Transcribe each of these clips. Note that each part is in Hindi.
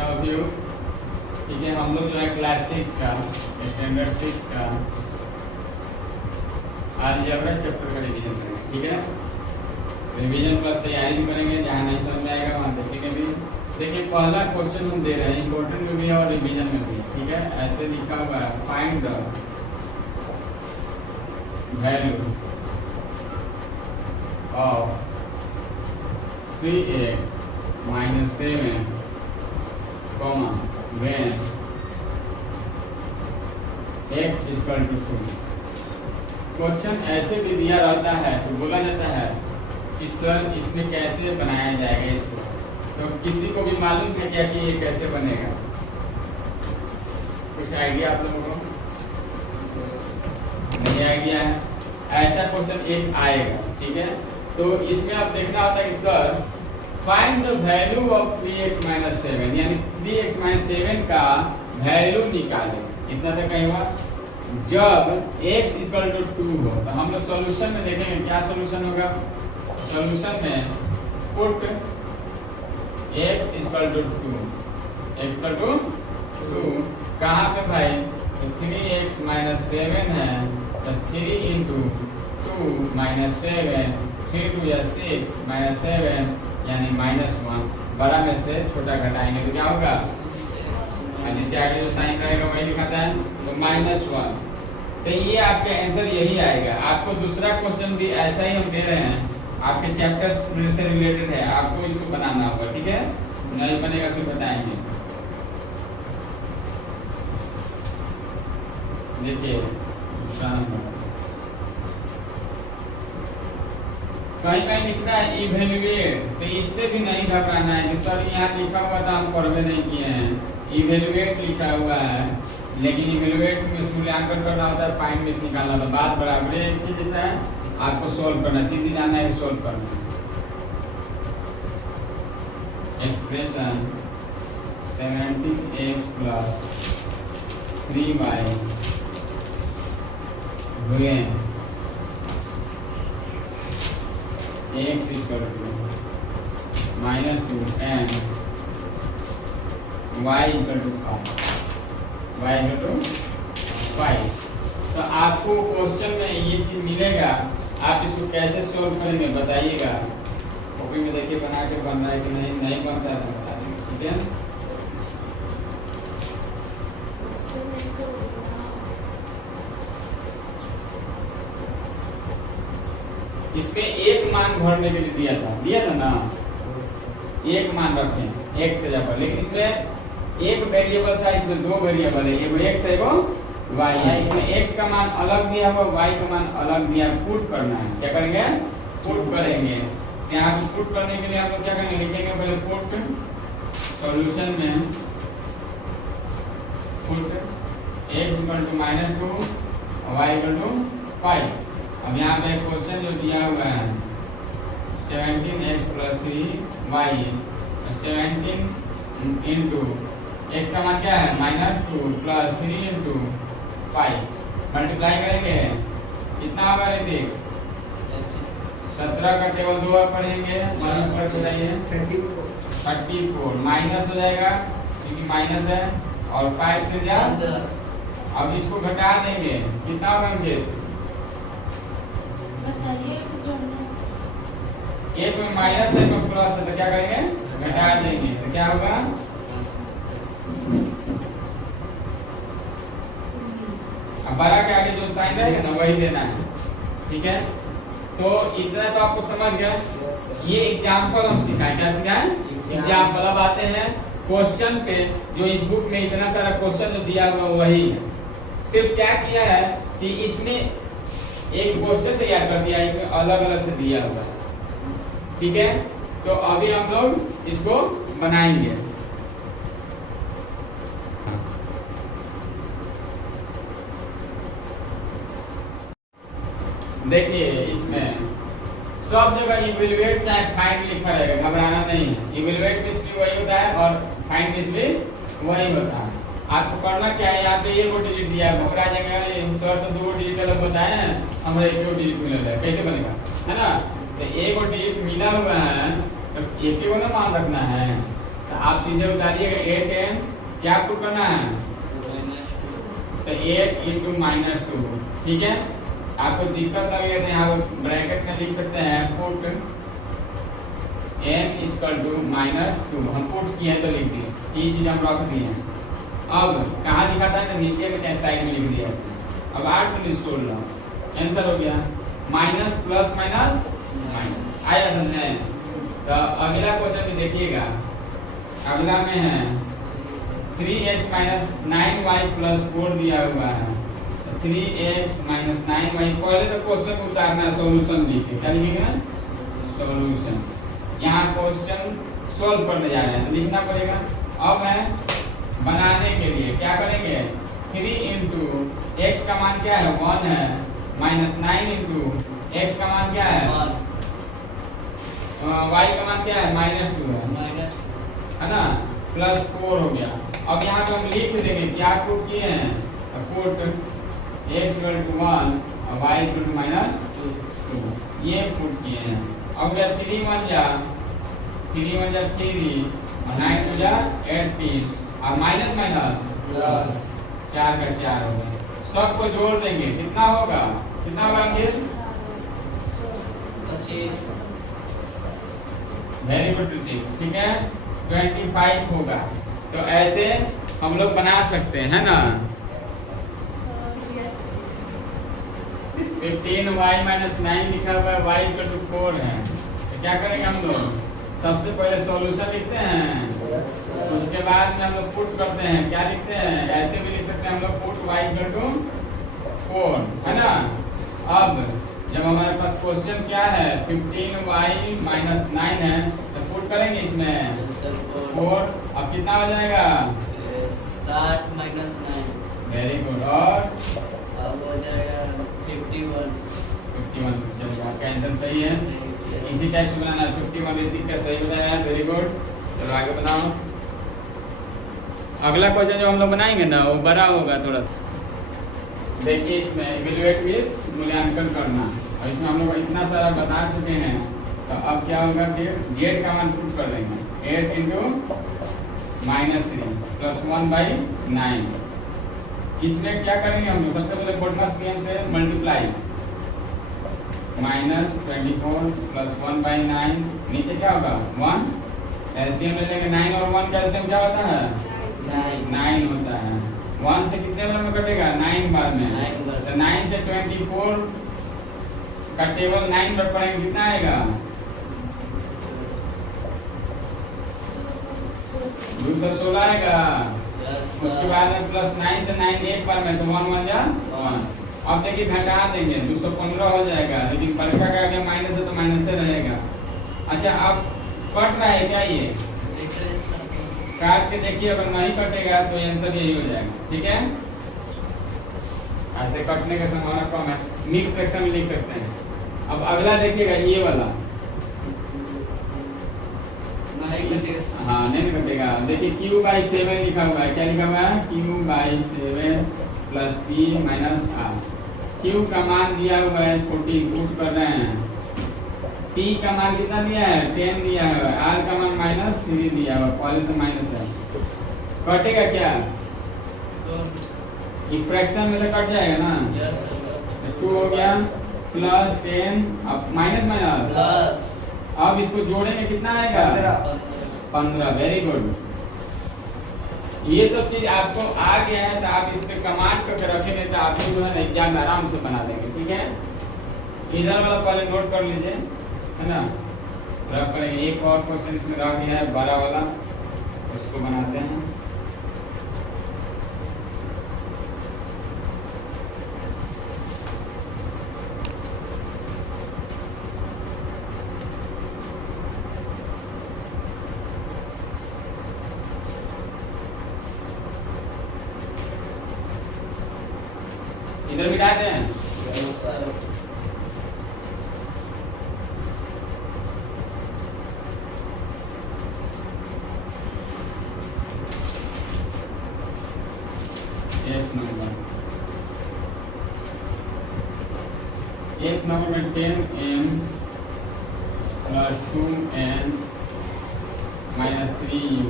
मेनी ऑफ यू, ठीक है। हम लोग जो है क्लास 6 का स्टैंडर्ड 6 का अलजेब्रा चैप्टर का रिवीजन करेंगे, ठीक है। रिवीजन प्लस तैयारी भी करेंगे, जहाँ नहीं समझ में आएगा वहाँ देखेंगे भी। देखिए पहला क्वेश्चन हम दे रहे हैं, इंपॉर्टेंट में भी है और रिवीजन में भी, ठीक है। ऐसे लिखा हुआ है, find the value of 3x - 7 when x = 2। Question ऐसे भी दिया रहता है तो बोला जाता है कि सर इसमें कैसे बनाया जाएगा इसको। तो किसी को भी मालूम है क्या कि ये कैसे बनेगा? कुछ आइडिया आप लोगों को? नहीं आइडिया है? ऐसा क्वेश्चन एक आएगा, ठीक है। तो इसमें आप देखना होता है कि sir find the value of 3x - 7, यानी 3x - 7 का वैल्यू निकालें। इतना तक कहीं हुआ? जब x = 2 हो तो हम लोग सॉल्यूशन में देखेंगे क्या सॉल्यूशन होगा। सॉल्यूशन में पुट x = 2, x = 2 कहाँ पे भाई? तो 3x - 7 है तो 3 × 2 - 7, 3 × 2 = 6 - 7 यानी -1। बड़ा में से छोटा घटाएंगे तो क्या होगा? जिसके आगे जो साइन रहेगा वही लिखाता है, तो -1। तो ये आपका आंसर यही आएगा। आपको दूसरा क्वेश्चन भी ऐसा ही हम दे रहे हैं, आपके चैप्टर से रिलेटेड है, आपको इसको बनाना होगा, ठीक है। नहीं बनेगा फिर बताएंगे। देखिए दूसरा नंबर कहीं कहीं लिखना है इवेल्युएट, तो इससे भी नहीं घबराना है कि सर यहाँ लिखा हुआ था हम पढ़वे नहीं किए हैं। इवेल्युएट लिखा हुआ है, लेकिन इवेल्युएट में मूल्यांकन करना होता है, फाइंड मिस निकालना होता है। बात बराबर है जैसा है, आपको सोल्व करना, सीधी जाना है, सोल्व करना है। Expression 17x + 3y when x = -2 and y = 5। तो आपको क्वेश्चन में ये चीज मिलेगा, आप इसको कैसे सोल्व करेंगे बताइएगा। कॉपी में देखिए बना के बन रहा है कि नहीं बनता है तो बता देंगे, ठीक है। इसमें एक मान भरने के लिए दिया था ना, एक मान रखें x से जगह, लेकिन इसमें एक वेरिएबल था, इसमें दो वेरिएबल है, एगो x है एगो y है। इसमें x का मान अलग दिया हुआ, y का मान अलग दिया, पुट करना है। क्या करेंगे? पुट करेंगे। यहाँ से पुट करने के लिए हम लोग क्या करेंगे? लिखेंगे पहले पुट सॉल्यूशन में पुट x = -2 y = 5। अब यहाँ पे क्वेश्चन जो दिया हुआ है 17x + 3y, 17 × x का मान क्या है? -2 + 3 × 5 मल्टीप्लाई करेंगे, कितना होगा ऋतिक? 17 का टेबल 2 बार पढ़ेंगे, माइनस पढ़ के जाइए 34 माइनस हो जाएगा क्योंकि माइनस है, और 5 फिर जा। अब इसको घटा देंगे, कितना होगा मुझे? एक में माइनस है, में प्लस है, तो क्या करेंगे? घटा देंगे, तो क्या होगा? अब बड़ा के आगे जो साइन रहेगा ना वही देना है, ठीक है। तो इतना तो आपको समझ गया। ये एग्जाम्पल हम सिखाएं, क्या सिखाएं? एग्जाम्पल। अब आते हैं क्वेश्चन पे, जो इस बुक में इतना सारा क्वेश्चन जो दिया हुआ वही है। सिर्फ क्या किया है कि इसमें एक क्वेश्चन तैयार कर दिया, इसमें अलग अलग से दिया हुआ है, ठीक है। तो अभी हम लोग इसको बनाएंगे। देखिए इसमें सब जगह इवैल्यूएट चाहे फाइंड लिखा रहेगा, घबराना नहीं है। इवैल्यूएट मिस भी वही होता है और फाइंड मिस भी वही होता है। आपको करना क्या है, यहाँ पे एक डिजिट दिया है, घबरा जाएंगे सर तो 2 डिजिट अलग बताए हैं, हमारा 1 डिजिट मिला है, कैसे बनेगा, है ना। तो 1 डिजिट मिला हुआ है तो एक ही ना मान रखना है, तो आप सीधे उतारिएगा 8n, क्या पुट करना है? तो 8 इंटू -2, ठीक है। आपको दिक्कत लगेगा तो यहाँ पर ब्रैकेट में लिख सकते हैं पुट n इक्वल टू -2, हम पुट किए हैं तो लिख दिए, ये चीज हम रख दिए हैं। अब कहाँ लिखा था? तो नीचे में चाहे साइड में लिख दिया। अब 8 में 16 आंसर हो गया। माइनस प्लस माइनस माइनस आया समझ में? तो अगला क्वेश्चन में देखिएगा, अगला में है 3x माइनस 9y प्लस 4 दिया हुआ है। तो 3x माइनस 9y, पहले तो क्वेश्चन उतारना है, सॉल्यूशन लिखे, क्या लिखेंगे? सॉल्यूशन। यहाँ क्वेश्चन सोल्व करने जा रहे हैं तो लिखना पड़ेगा। अब है बनाने के लिए क्या करेंगे? 3 इंटू एक्स का मान क्या है? 1 है, माइनस 9 इंटू एक्स का मान क्या है? 1, y का मान क्या है? -2 है ना, प्लस 4 हो गया। अब यहाँ पे हम लिख देंगे क्या पुट किए हैं? पुट x इक्वल टू 1 और y इक्वल टू -2, ये पुट किए हैं। अब क्या 3 1 जा 3 और 9 2 जा 18 और माइनस माइनस प्लस 4 का 4 हो गया। सबको जोड़ देंगे, कितना होगा? कितना होगा अंकित? 25। वेरी गुड, ठीक है, 25 होगा। तो ऐसे हम लोग बना सकते हैं ना। 15y माइनस 9 लिखा हुआ है, y इक्वल टू 4 है। तो क्या करेंगे हम लोग? सबसे पहले सॉल्यूशन लिखते हैं, उसके बाद में हम लोग पुट करते हैं, क्या लिखते हैं? ऐसे भी लिख सकते हैं हम लोग, पुट y इक्वल टू 4, है ना। अब जब हमारे पास क्वेश्चन क्या है? 15y माइनस 9 है, तो पुट करेंगे इसमें 4। अब कितना हो जाएगा? 60 माइनस 9। Very good. और अब हो जाएगा 51। चलिए, आपका आंसर सही है। इसी टाइप से बनाना है। 51 ऋतिक का सही बताया, वेरी गुड। चलो आगे बनाओ। अगला क्वेश्चन जो हम लोग बनाएंगे ना, वो बड़ा होगा थोड़ा सा। देखिए इसमें इवैल्यूएट मींस मूल्यांकन करना, और इसमें हम लोग इतना सारा बता चुके हैं। तो अब क्या होगा कि z का मान पुट कर देंगे, 8 इंटू -3 प्लस 1/9। इसमें क्या करेंगे हम लोग? सबसे पहले बोडनस नियम से मल्टीप्लाई, -24 प्लस 1/9, नीचे क्या होगा? 1। एलसीएम ले लेंगे, 9 और 1 का एलसीएम क्या होता है? 9 होता है। 1 से कितने बार में कटेगा? 9 बार में। तो 9 से 24 का टेबल 9 बार पढ़ेंगे, कितना आएगा? 216 आएगा। उसके बाद में प्लस 9 से 9 एक बार में, तो 1 1 जा 1। अब देखिए घटा देंगे, 215 हो जाएगा, लेकिन बड़का का आगे माइनस है तो माइनस से रहेगा। अच्छा, अब कट रहा है क्या? ये काट के देखिए, अगर नहीं कटेगा तो आंसर यही हो जाएगा, ठीक है। ऐसे कटने का संभावना कम है, मिक्स फ्रैक्शन में लिख सकते हैं। अब अगला देखिएगा, ये वाला हाँ नहीं कटेगा। देखिए q/7 लिखा हुआ है, क्या लिखा हुआ है? q/7 plus p minus r। q का मान दिया हुआ है 40, पुट कर रहे हैं। p का मान कितना दिया है? 10 दिया है। r का मान -3 दिया हुआ, पहले से माइनस है। कटेगा क्या? एक फ्रैक्शन में से कट जाएगा ना। 2 हो गया प्लस 10, अब माइनस माइनस प्लस। अब इसको जोड़ेंगे, कितना आएगा? 15। Very good. ये सब चीज आपको आ गया है तो आप इस पे कमांड करके रखेंगे तो आप जो है ना एग्जाम में आराम से बना लेंगे, ठीक है। इधर वाला पहले नोट कर लीजिए, है ना। रख करेंगे। एक और क्वेश्चन इसमें रह गया है बड़ा वाला, उसको बनाते हैं। इधर मिटाते हैं। एक नंबर में 10m plus 2n minus 3u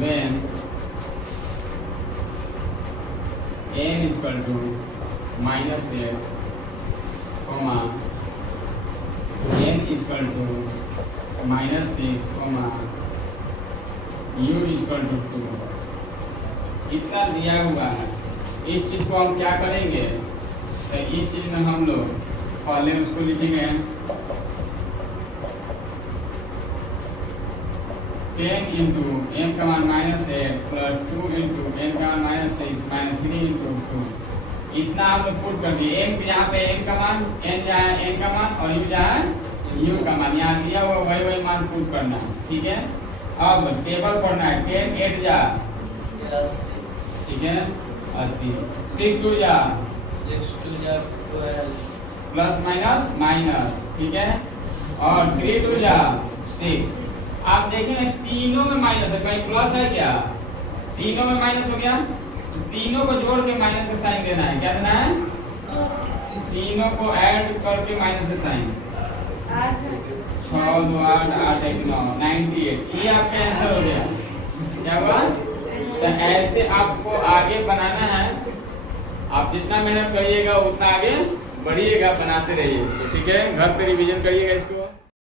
when n is equal to minus 8 comma n is equal to minus 6 comma u is equal to 2 इतना दिया हुआ है। इस चीज को हम क्या करेंगे, तो इस चीज में हम लोग पहले उसको लिखेंगे 10 इंटू m का मान -8 प्लस 2 इंटू n का मान -6 माइनस 3 इंटू 2 इतना हम लोग पुट कर दिए। m यहाँ पे m का मान n जहाँ है n का मान और u जहाँ है u का मान, यहाँ दिया हुआ वही मान पुट करना है। ठीक है, अब टेबल पढ़ना है। 10 8 जा 80, ठीक है 80, 6 2 जा 6 2 जा 12, प्लस माइनस माइनस, ठीक है, और 3 2 जा 6। आप देखें तीनों में माइनस है, कहीं प्लस है क्या, तीनों में माइनस हो गया, तीनों को जोड़ के माइनस का साइन देना है। क्या देना है, तीनों को ऐड करके माइनस का साइन। 6 2 8 8 1 9 98, ये आपका आंसर हो गया। क्या हुआ, तो ऐसे आपको आगे बनाना है। आप जितना मेहनत करिएगा उतना आगे बढ़िएगा, बनाते रहिए इसको। ठीक है, घर पे रिवीजन करिएगा इसको।